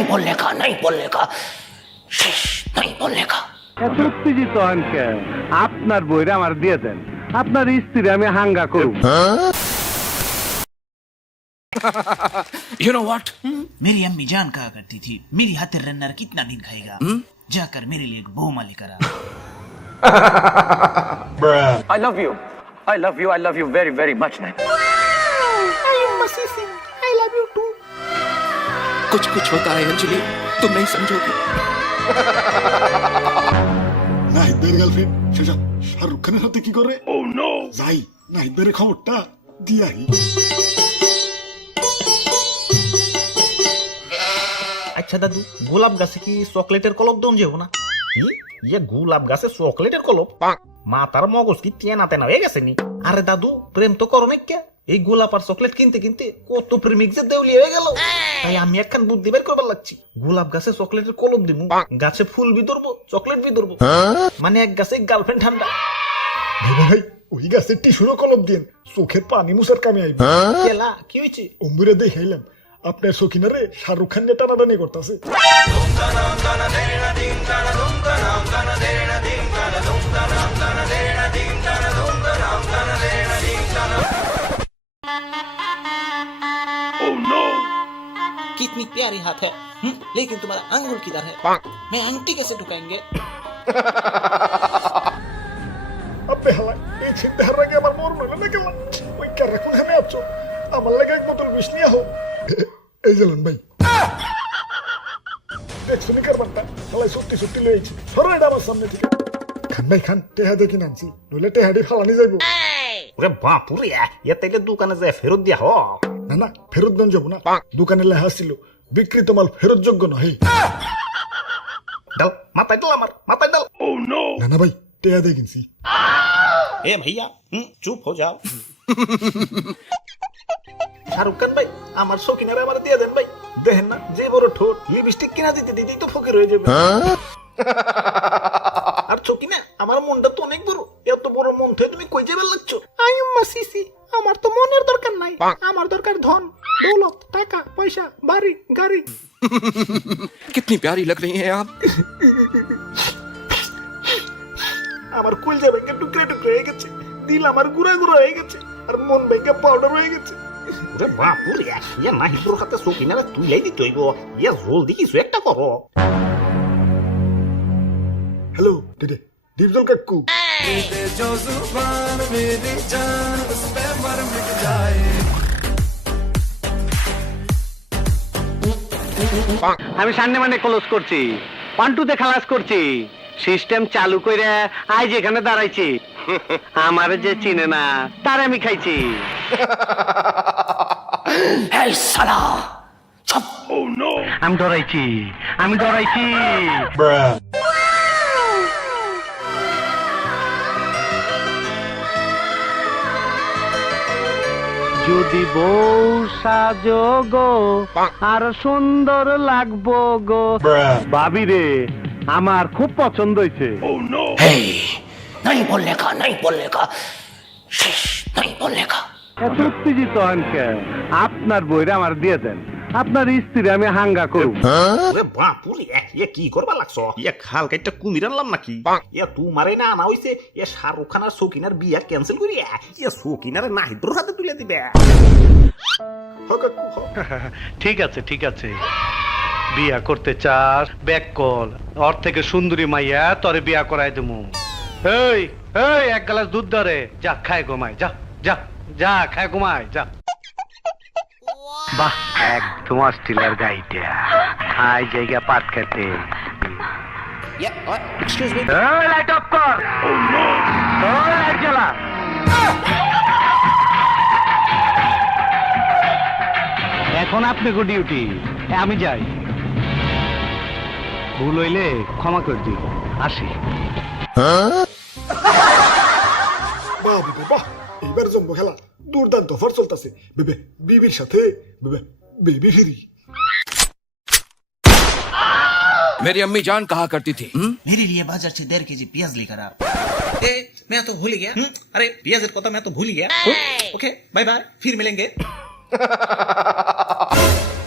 नहीं बोलने का नहीं बोलने का शीश नहीं बोलने का এত উত্তেজিত হন কেন আপনার বইরা আমার দিয়ে দেন আপনার স্ত্রী আমি হাঙ্গা করুম यू नो व्हाट मेरी अम्मी जान कहा करती थी मेरी हाथेर रन्नर कितना दिन खाएगा जाकर मेरे लिए एक बोमा लेकर आ I love you. I love you. I love you very, very much, man. कुछ कुछ होता है अंजलि तुम नहीं समझोगे নাহিদের গার্লফ্রেন্ড সেসব শাহরুখ খানের হাতে কি করে ও নো যাই নাহিদের খবরটা দিয়াই আচ্ছা দাদু গোলাপ গাছে কি চকলেটের কলপ দম যাবো না কি ইয়ে গোলাপ গাছে চকলেটের কলপ মাতার মগজ কি তেনা তেনা হয়ে গেছে নি আরে দাদু প্রেম তো করো না কে এই গোলাপ আর চকলেট কিনতে কিনতে কত প্রেমিক যে দেউলি হয়ে গেল। তাই আমি একখান বুদ্ধি বের করবার লাগছি। গোলাপ গাছে চকলেটের কলপ দিমু গাছে ফুল বি ধরবো চকলেট বি ধরবো। মানে এক গাছে গার্লফ্রেন্ড ঠান্ডা। ভাই ওই গাছের টিস্যুরও কলম দিন চোখের পানি মুসার কামে আইব। কেলা কি হয়েছে অম্বুরে দেখাইলাম আপনার সখিনারে শাহরুখ খান টানাটানি করতেছে। कितनी प्यारी हाथ है हम्म, लेकिन तुम्हारा अंगुल किधर है मैं अंगठी कैसे ढुकाएंगे আপনি হালাই এই চিন্তার আগে আমার মরণ হলো না গেলাম ওই কারা কোন হামে আছো আমার লাগে এক বোতল বিষ নিয়ে হো এই গেলেন ভাই দেখছো নি কারবারটা হালাই সত্যি সত্যি লয়েছি সরো এটা আমার সামনে থেকে খান ভাই খান টেহা দেখি নানছি নইলে টেহাডি ফালানি যাইব ওরে বাপুরে ইয়ে তাইলে দোকানে যায় ফেরত দিয়া হ না ফেরত যাব না। দোকানে লেখা ছিল বিক্রিত মাল ফেরত যোগ্য নহে। ডাল মাথায় ডাল আমার মাথায় ডাল না না ভাই টেহা দিয়ে কিনছি। এ ভাইয়া হুম, চুপ হো যাও। শাহরুখ খান ভাই আমার শৌখিনারে আমার দিয়ে দেন ভাই। দেখেন না যে বড় ঠোঁট লিপস্টিক কিনা দিতে দিতেই তো ফকির হয়ে যাবে। আর চকিনা আমার মনটা তো অনেক বড়। এত বড় মন থেকে তুমি কই যাবে লাগছো? আই আম্মা সিসি আমার তো মনের দরকার নাই আমার দরকার ধন দৌলত টাকা পয়সা বাড়ি গাড়ি कितनी प्यारी लग रही हैं आप আমার কলজা ব্যাংকে টুকরে টুকরে হয়ে গেছে দিল আমার গুড়া গুড়া হয়ে গেছে আর মন ব্যাংকে পাউডার হয়ে গেছে ওরে বাপুরে ইয়া না হিব্রুর হাতে শৌখিনারে তুইলাই দিতে হইব ইয়া জলদি কিছু একটা করো হ্যালো ডিডে ডিপজল কাকু আমি সামনে মানে ক্লোজ করছি পান্টুতে খালাস করছি সিস্টেম চালু করে আজ এখানে দাঁড়াইছি আমার যে চিনে না তার আমি খাইছি है साला चुप আমি ডরাইছি আমি ডরাইছি যদি বউ সাজো গো আর সুন্দর লাগবো গো। ভাবি রে আমার খুব পছন্দ হয়েছে। oh, নাই বললে নাই বললে নাই বললে আপনার বইরা আমার দিয়ে দেন। আপনার স্ত্রী আমি হাঙ্গা করুম ওরে বাপুরে ইয়া কি করবা লাগছো? ইয়া খাল কাইটা কুমির আনলাম নাকি? ইয়া তুমারে না আনা হইছে ইয়া শাহরুখ খান আর বিয়া ক্যান্সেল করি ইয়া শৌখিনারে না হিব্রুর হাতে তুলে দিবে। হ কাকু হ ঠিক আছে ঠিক আছে। বিয়া করতে চাস ব্যাক কল ওর থেকে সুন্দরী মাইয়া তরে বিয়া করাই দেবো। এই এই এক গ্লাস দুধ ধরে যা খায় ঘুমায় যা যা যা খায় ঘুমায় যা। বাহ। একদম অস্ট্রেলিয়ার গাইটা খাই জায়গা পাট খেতে। লাইট অফ কর। লাইট জ্বালা। এখন আপনি গো ডিউটি আমি যাই। ভুল হইলে ক্ষমা করে দিই আসি। বাহ বিবে বাহ এইবার জম্বো খেলা। দুর্দান্ত অফার চলতেছে। বেবে বিবির সাথে বেবে। बेबी फ्री मेरी अम्मी जान कहा करती थी। हुँ? मेरे लिए बाज़ार से डेढ़ के जी प्याज लेकर आप ए, मैं तो भूल गया। हुँ? अरे प्याज को तो मैं तो भूल गया। हम्म? ओके बाय बाय फिर मिलेंगे।